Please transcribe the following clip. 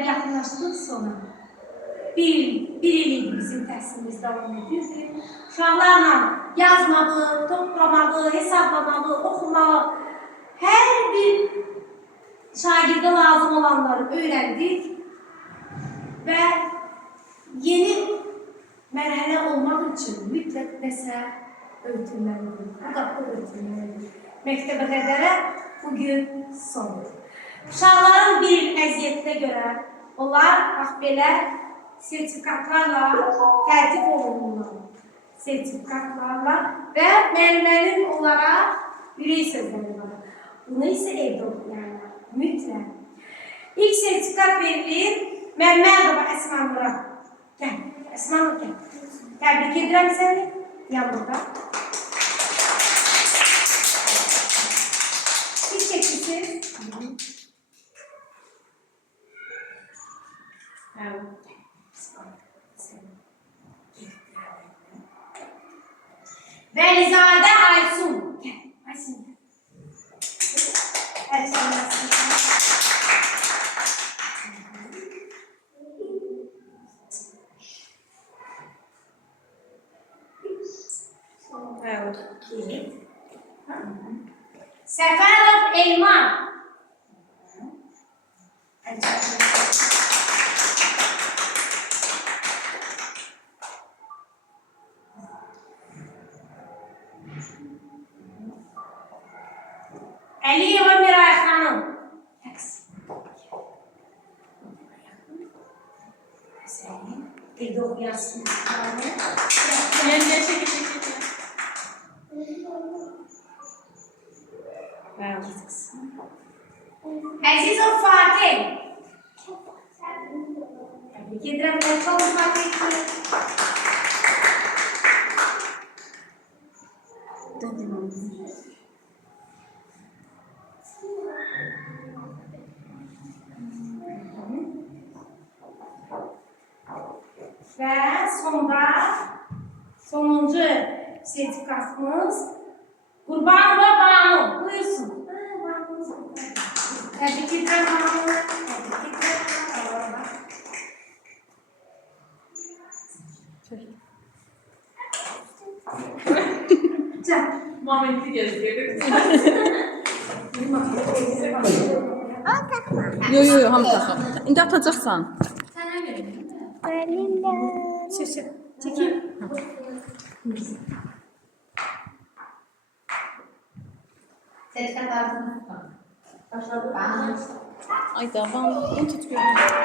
ve yaxınlaşdıq sona. Bir il idi bizim təhsilimiz davam edirdi. Uşaqlarla yazmağı, toplamağı, hesablamağı, oxumağı, hər bir şagirdə lazım olanları öyrəndik və yeni mərhələ olmaq üçün mütləq nəsə öğütülməlidir. Bu qapı öğütülməlidir. Məktəbə qədərə bugün sondur. Uşaqların bir əziyyətinə görə onlar bax belə sertifikatlarla tərtib olunurlar. Sertifikatlarla və müəllimlərin onlara ürək sözləri var. Bunu isə evdə oxuyanlar. Mütləq. İlk sertifikat verilir Məmmədova Əsmanlıra. Gəl, Əsmanlı gəl. Təbrik edirəm səni. Yan burada. Bir çəkilsin. Velizadə Aysun. Gəl, Aysun gəl. Səfərov Elman. Əliyeva Miray xanım. Evdə oxuyasın. Əzizov Fatih. Təbrik edirəm. Çox Fatih. Və sonuncu sertifikatımız Qurbanova Banu. Buyursun. Təbrik edirəm Banu. Təbrik edirəm. Momenti gözlüyoruz. Yo, hamı taxım. İndi atacaqsan. Sənə verin. Belinda. Çəkil. Sertifikatlarını başladık. Ay da, bunu tut görüm.